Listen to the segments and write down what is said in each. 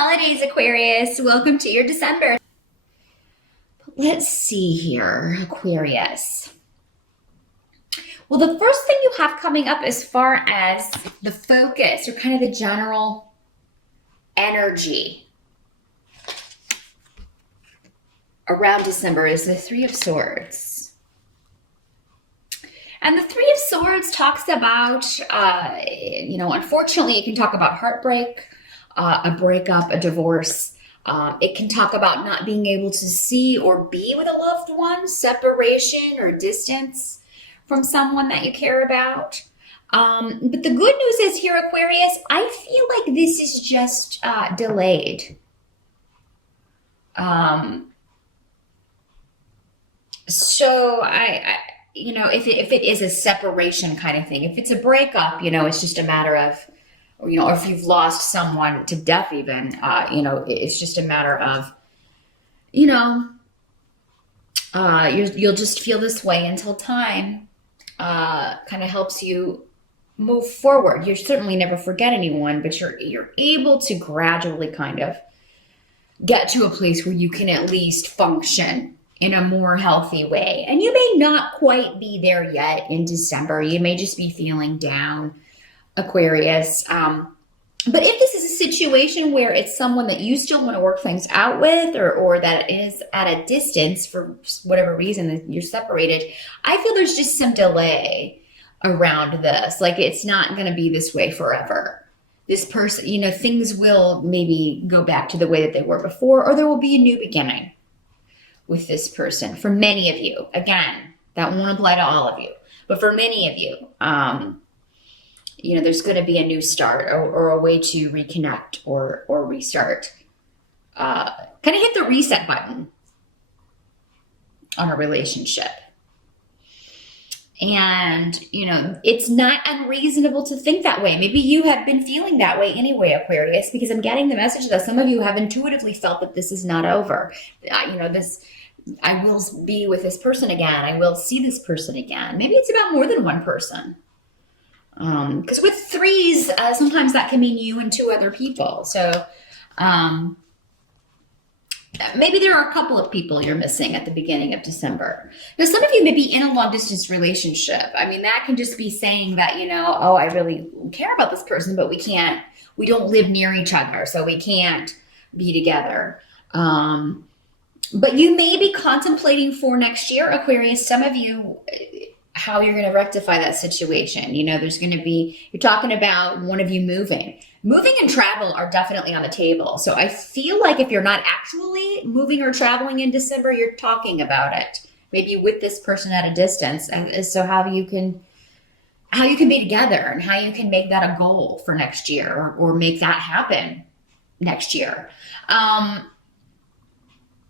holidays, Aquarius. Welcome to your December. Let's see here, Aquarius. Well, the first thing you have coming up as far as the focus or kind of the general energy around December is the Three of Swords. And the Three of Swords talks about, unfortunately, it can talk about heartbreak, a breakup, a divorce. It can talk about not being able to see or be with a loved one, separation or distance from someone that you care about. But the good news is here, Aquarius, I feel like this is just delayed. So if it is a separation kind of thing, if it's a breakup, it's just a matter of, or if you've lost someone to death even, it's just a matter of, you'll just feel this way until time kind of helps you move forward. You certainly never forget anyone, but you're able to gradually kind of get to a place where you can at least function in a more healthy way. And you may not quite be there yet in December. You may just be feeling down, Aquarius. But if this is a situation where it's someone that you still want to work things out with, or that is at a distance for whatever reason that you're separated, I feel there's just some delay around this. Like, it's not going to be this way forever. This person, things will maybe go back to the way that they were before, or there will be a new beginning with this person. For many of you, again, that won't apply to all of you, but for many of you, there's going to be a new start or a way to reconnect or restart. Kind of hit the reset button on a relationship. And, it's not unreasonable to think that way. Maybe you have been feeling that way anyway, Aquarius, because I'm getting the message that some of you have intuitively felt that this is not over. I will be with this person again. I will see this person again. Maybe it's about more than one person. Because with threes, sometimes that can mean you and two other people. So maybe there are a couple of people you're missing at the beginning of December. Now, some of you may be in a long distance relationship. I mean, that can just be saying that, I really care about this person, but we don't live near each other, so we can't be together. But you may be contemplating for next year, Aquarius, some of you, how you're going to rectify that situation. There's going to be, you're talking about one of you moving. Moving and travel are definitely on the table. So I feel like if you're not actually moving or traveling in December, you're talking about it. Maybe with this person at a distance. And so how you can be together and how you can make that a goal for next year or make that happen next year. Now,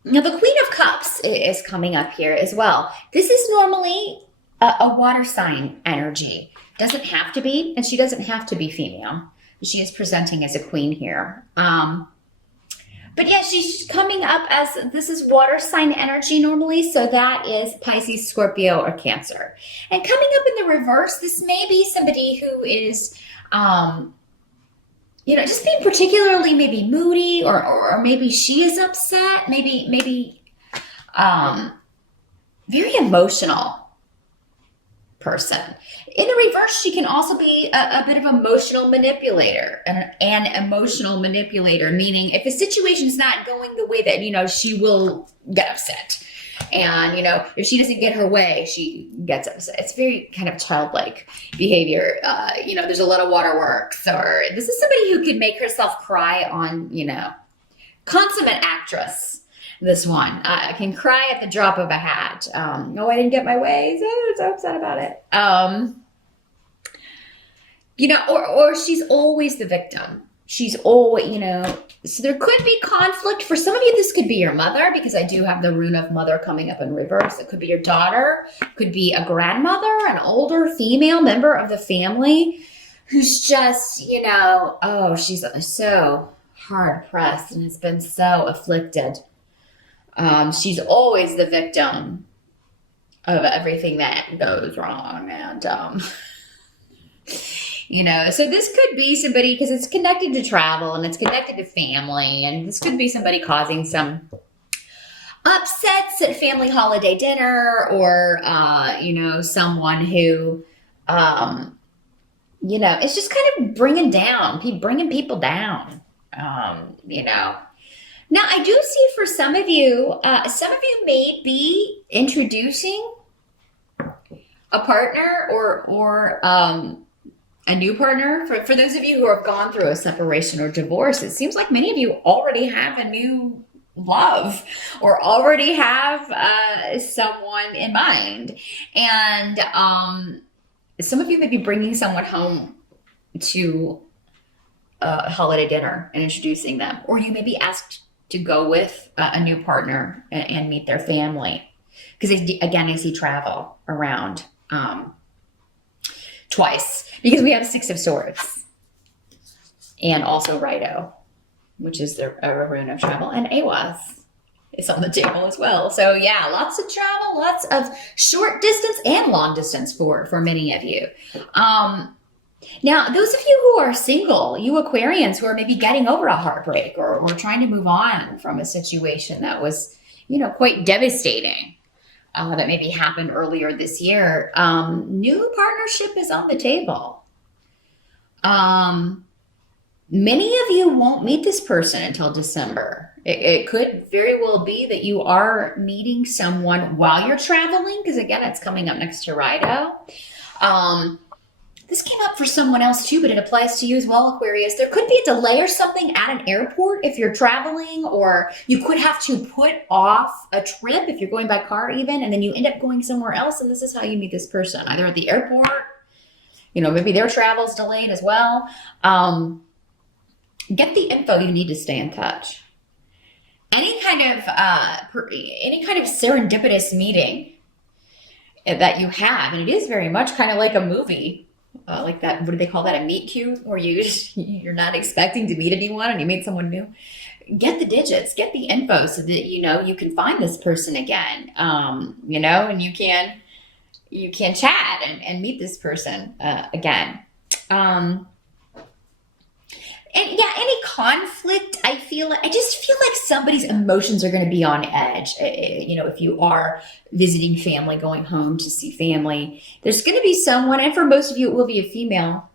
the Queen of Cups is coming up here as well. This is normally a water sign energy. Doesn't have to be, and she doesn't have to be female. She is presenting as a queen here. But yeah, she's coming up as, this is water sign energy normally, so that is Pisces, Scorpio, or Cancer. And coming up in the reverse, this may be somebody who is, just being particularly maybe moody, or maybe she is upset, maybe very emotional person. In the reverse, she can also be a bit of emotional manipulator, an emotional manipulator, meaning if a situation's not going the way that, she will get upset. And, if she doesn't get her way, she gets upset. It's very kind of childlike behavior. There's a lot of waterworks, or this is somebody who can make herself cry on, consummate actress. This one can cry at the drop of a hat. I didn't get my way, so I'm so upset about it. Or she's always the victim. She's always, so there could be conflict. For some of you, this could be your mother, because I do have the rune of mother coming up in reverse. It could be your daughter, could be a grandmother, an older female member of the family who's just, she's so hard pressed and has been so afflicted. She's always the victim of everything that goes wrong. And So this could be somebody, because it's connected to travel and it's connected to family, and this could be somebody causing some upsets at family holiday dinner, or someone who it's just kind of bringing people down. Now I do see for some of you may be introducing a partner, or a new partner. For those of you who have gone through a separation or divorce, it seems like many of you already have a new love, or already have someone in mind. And some of you may be bringing someone home to a holiday dinner and introducing them, or you may be asked to go with a new partner and meet their family. Because again, I see travel around twice, because we have Six of Swords and also Righto, which is the rune of travel, and Awas is on the table as well. So yeah, lots of travel, lots of short distance and long distance for many of you. Now, those of you who are single, you Aquarians who are maybe getting over a heartbreak, or trying to move on from a situation that was, quite devastating, that maybe happened earlier this year, new partnership is on the table. Many of you won't meet this person until December. It could very well be that you are meeting someone while you're traveling, because again, it's coming up next to Righto. This came up for someone else too, but it applies to you as well, Aquarius. There could be a delay or something at an airport if you're traveling, or you could have to put off a trip if you're going by car even, and then you end up going somewhere else, and this is how you meet this person, either at the airport, maybe their travel's delayed as well. Get the info you need to stay in touch. Any kind of serendipitous meeting that you have, and it is very much kind of like a movie. Like that, what do they call that? A meet cute, where you're not expecting to meet anyone and you meet someone new. Get the digits, get the info, so that you can find this person again. And you can chat and meet this person again. And yeah, any conflict, I just feel like somebody's emotions are going to be on edge. If you are visiting family, going home to see family, there's going to be someone, and for most of you, it will be a female,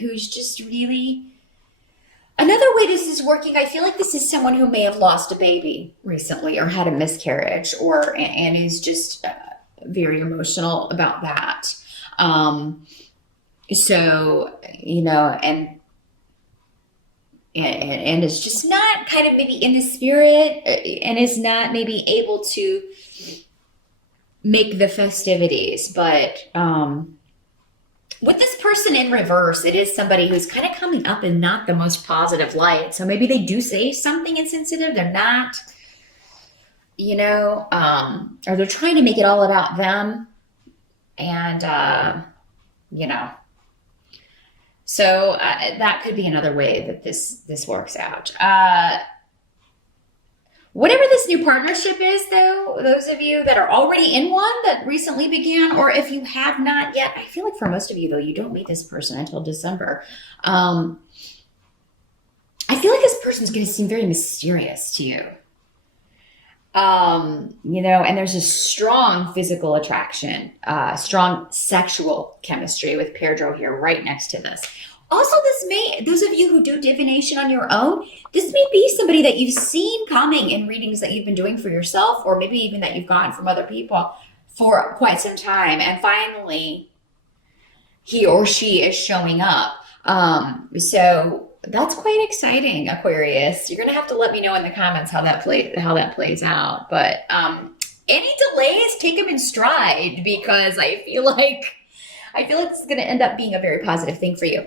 who's just really, another way this is working, I feel like this is someone who may have lost a baby recently, or had a miscarriage, and is just very emotional about that. And is just not kind of maybe in the spirit, and is not maybe able to make the festivities. But with this person in reverse, it is somebody who's kind of coming up in not the most positive light. So maybe they do say something insensitive. They're not, or they're trying to make it all about them. And, So that could be another way that this works out. Whatever this new partnership is, though, those of you that are already in one that recently began, or if you have not yet, I feel like for most of you, though, you don't meet this person until December. I feel like this person's going to seem very mysterious to you. And there's a strong physical attraction, strong sexual chemistry with Pedro here right next to this. Also, those of you who do divination on your own, this may be somebody that you've seen coming in readings that you've been doing for yourself, or maybe even that you've gotten from other people for quite some time. And finally, he or she is showing up. So that's quite exciting, Aquarius. You're going to have to let me know in the comments how that plays out. But any delays, take them in stride, because I feel like this is going to end up being a very positive thing for you.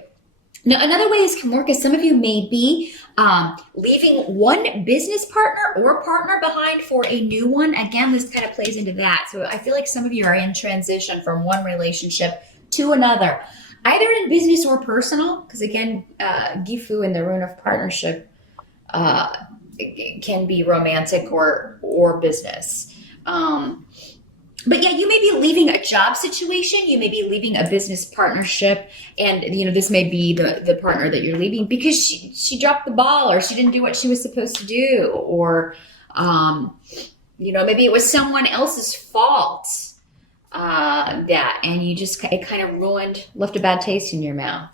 Now, another way this can work is some of you may be leaving one business partner or partner behind for a new one. Again, this kind of plays into that. So I feel like some of you are in transition from one relationship to another, either in business or personal, because again, Gifu in the rune of partnership can be romantic or business. But yeah, you may be leaving a job situation, you may be leaving a business partnership, and this may be the partner that you're leaving because she dropped the ball, or she didn't do what she was supposed to do, or maybe it was someone else's fault, and it kind of left a bad taste in your mouth.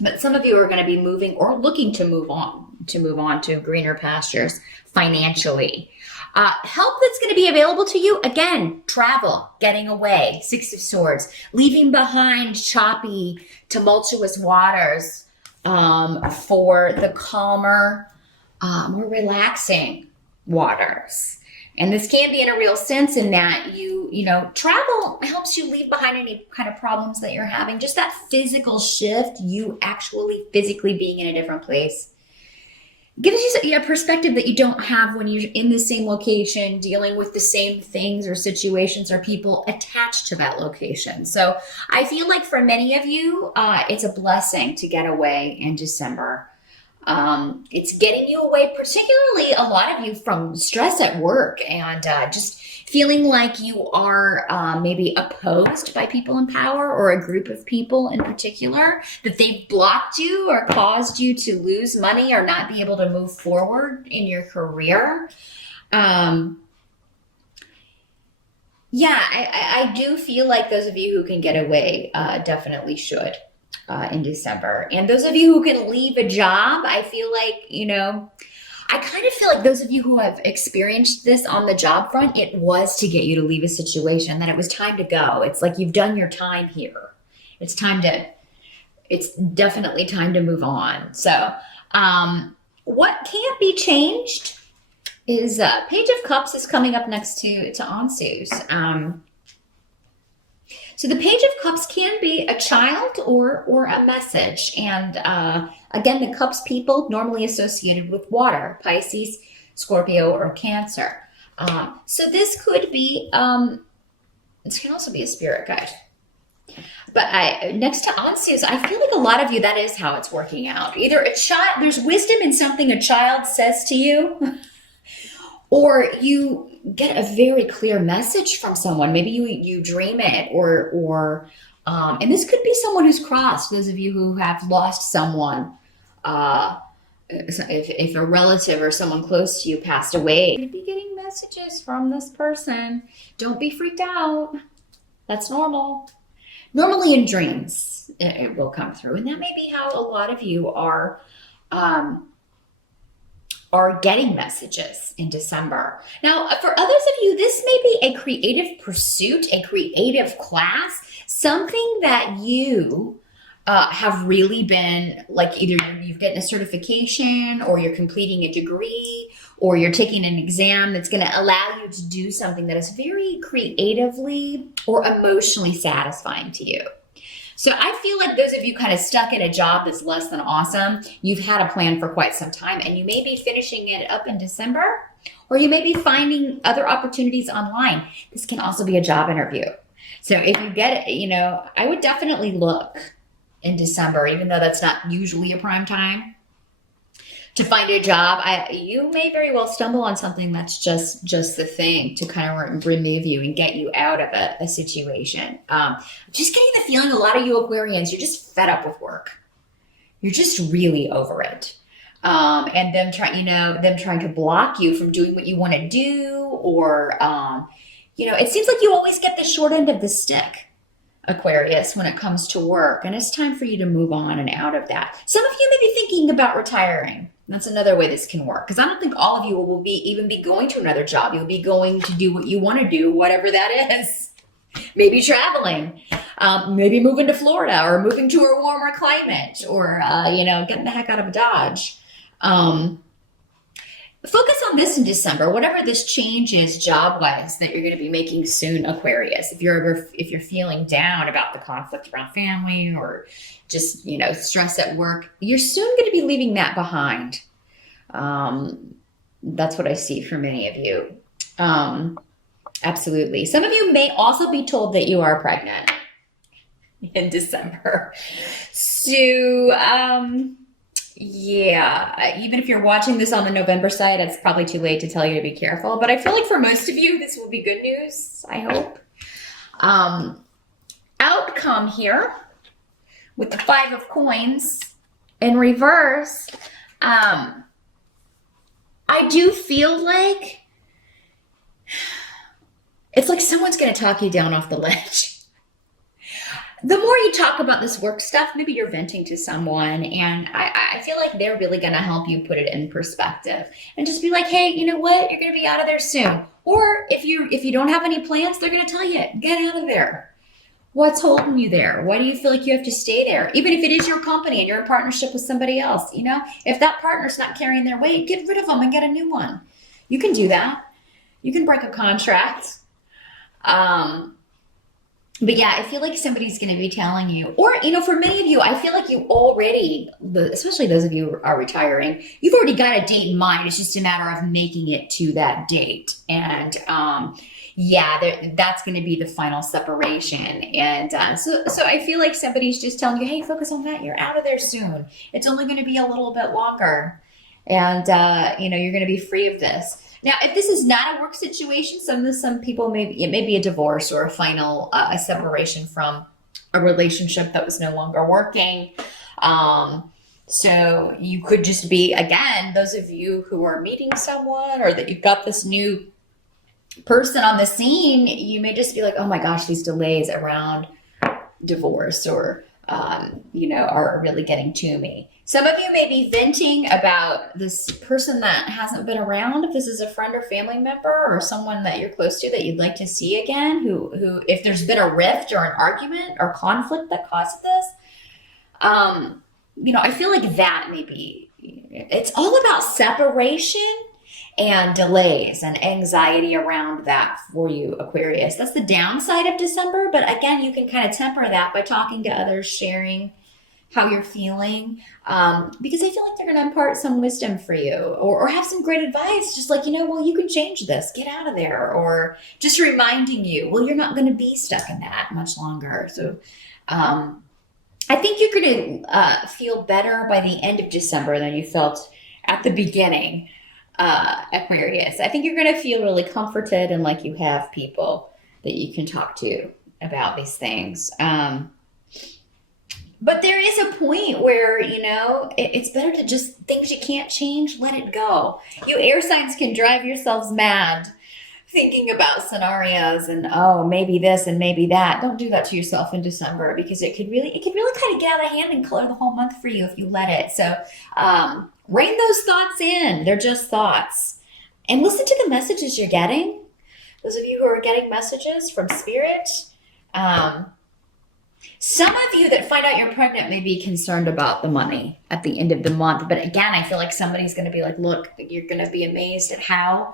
But some of you are going to be moving or looking to move on to greener pastures financially. Help that's going to be available to you, again, travel, getting away, Six of Swords, leaving behind choppy, tumultuous waters for the calmer, more relaxing waters. And this can be in a real sense in that travel helps you leave behind any kind of problems that you're having. Just that physical shift, you actually physically being in a different place, gives you a perspective that you don't have when you're in the same location, dealing with the same things or situations or people attached to that location. So I feel like for many of you, it's a blessing to get away in December. It's getting you away, particularly a lot of you, from stress at work and just feeling like you are maybe opposed by people in power or a group of people in particular, that they've blocked you or caused you to lose money or not be able to move forward in your career. I do feel like those of you who can get away definitely should. In December. And those of you who can leave a job, I feel like, I kind of feel like those of you who have experienced this on the job front, it was to get you to leave a situation, that it was time to go. It's like you've done your time here. It's definitely time to move on. So what can't be changed is Page of Cups is coming up next to Ansu's. So the Page of Cups can be a child or a message. And again, the Cups people normally associated with water, Pisces, Scorpio, or Cancer. So this could be, this can also be a spirit guide. But next to Ansu's, I feel like a lot of you, that is how it's working out. Either a child, there's wisdom in something a child says to you, or you get a very clear message from someone. Maybe you dream it, or and this could be someone who's crossed. Those of you who have lost someone, if a relative or someone close to you passed away, you could be getting messages from this person. Don't be freaked out. That's normal. Normally in dreams, it will come through, and that may be how a lot of you are getting messages in December. Now, for others of you, this may be a creative pursuit, a creative class, something that you have really been, like, either you've gotten a certification, or you're completing a degree, or you're taking an exam that's going to allow you to do something that is very creatively or emotionally satisfying to you. So I feel like those of you kind of stuck in a job that's less than awesome, you've had a plan for quite some time, and you may be finishing it up in December, or you may be finding other opportunities online. This can also be a job interview. So if you get it, I would definitely look in December, even though that's not usually a prime time to find a job. You may very well stumble on something that's just the thing to kind of remove you and get you out of a situation. Just getting the feeling a lot of you Aquarians, you're just fed up with work. You're just really over it. And them trying to block you from doing what you want to do, or it seems like you always get the short end of the stick, Aquarius, when it comes to work, and it's time for you to move on and out of that. Some of you may be thinking about retiring. That's another way this can work, because I don't think all of you will even be going to another job. You'll be going to do what you want to do, whatever that is. Maybe traveling, maybe moving to Florida, or moving to a warmer climate, or getting the heck out of Dodge. Focus on this in December, whatever this change is job-wise that you're going to be making soon, Aquarius. If you're feeling down about the conflict around family, or just, stress at work, you're soon going to be leaving that behind. That's what I see for many of you. Absolutely. Some of you may also be told that you are pregnant in December. So, Yeah, even if you're watching this on the November side, it's probably too late to tell you to be careful. But I feel like for most of you, this will be good news, I hope. Um, Outcome here with the Five of Coins in reverse. I do feel like it's like someone's going to talk you down off the ledge. The more you talk about this work stuff, maybe you're venting to someone, and I feel like they're really going to help you put it in perspective and just be like, hey, you know what? You're going to be out of there soon. Or if you don't have any plans, they're going to tell you, get out of there. What's holding you there? Why do you feel like you have to stay there? Even if it is your company and you're in partnership with somebody else, you know, if that partner's not carrying their weight, get rid of them and get a new one. You can do that. You can break a contract. But yeah, I feel like somebody's going to be telling you, or, you know, for many of you, I feel like you already, especially those of you who are retiring, you've already got a date in mind. It's just a matter of making it to that date. And, yeah, that's going to be the final separation. And so I feel like somebody's just telling you, hey, focus on that. You're out of there soon. It's only going to be a little bit longer. And, you know, you're going to be free of this. Now, if this is not a work situation, some people it may be a divorce or a final separation from a relationship that was no longer working. So you could just be, again, those of you who are meeting someone or that you've got this new person on the scene, you may just be like, oh my gosh, these delays around divorce or, you know, are really getting to me. Some of you may be venting about this person that hasn't been around. If this is a friend or family member or someone that you're close to that you'd like to see again, who if there's been a rift or an argument or conflict that caused this, you know, I feel like that may be, it's all about separation and delays and anxiety around that for you, Aquarius. That's the downside of December. But again, you can kind of temper that by talking to others, sharing how you're feeling, because I feel like they're going to impart some wisdom for you or have some great advice, just like, you know, well, you can change this, get out of there, or just reminding you, well, you're not going to be stuck in that much longer. So I think you're going to feel better by the end of December than you felt at the beginning, Aquarius. I think you're going to feel really comforted and like you have people that you can talk to about these things. But there is a point where, you know, it's better to just, things you can't change, let it go. You air signs can drive yourselves mad thinking about scenarios and, oh, maybe this and maybe that. Don't do that to yourself in December because it could really kind of get out of hand and color the whole month for you if you let it. So rein those thoughts in. They're just thoughts. And listen to the messages you're getting. Those of you who are getting messages from Spirit, some of you that find out you're pregnant may be concerned about the money at the end of the month. But again, I feel like somebody's going to be like, look, you're going to be amazed at how,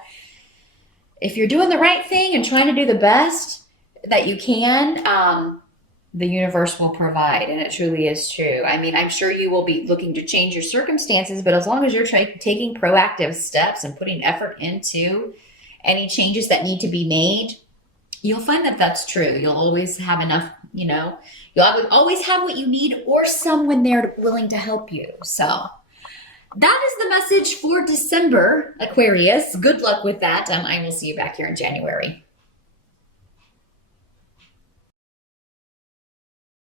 if you're doing the right thing and trying to do the best that you can, the universe will provide. And it truly is true. I mean, I'm sure you will be looking to change your circumstances, but as long as you're taking proactive steps and putting effort into any changes that need to be made, you'll find that that's true. You'll always have enough, you know, you'll always have what you need or someone there willing to help you. So that is the message for December, Aquarius. Good luck with that. I will see you back here in January.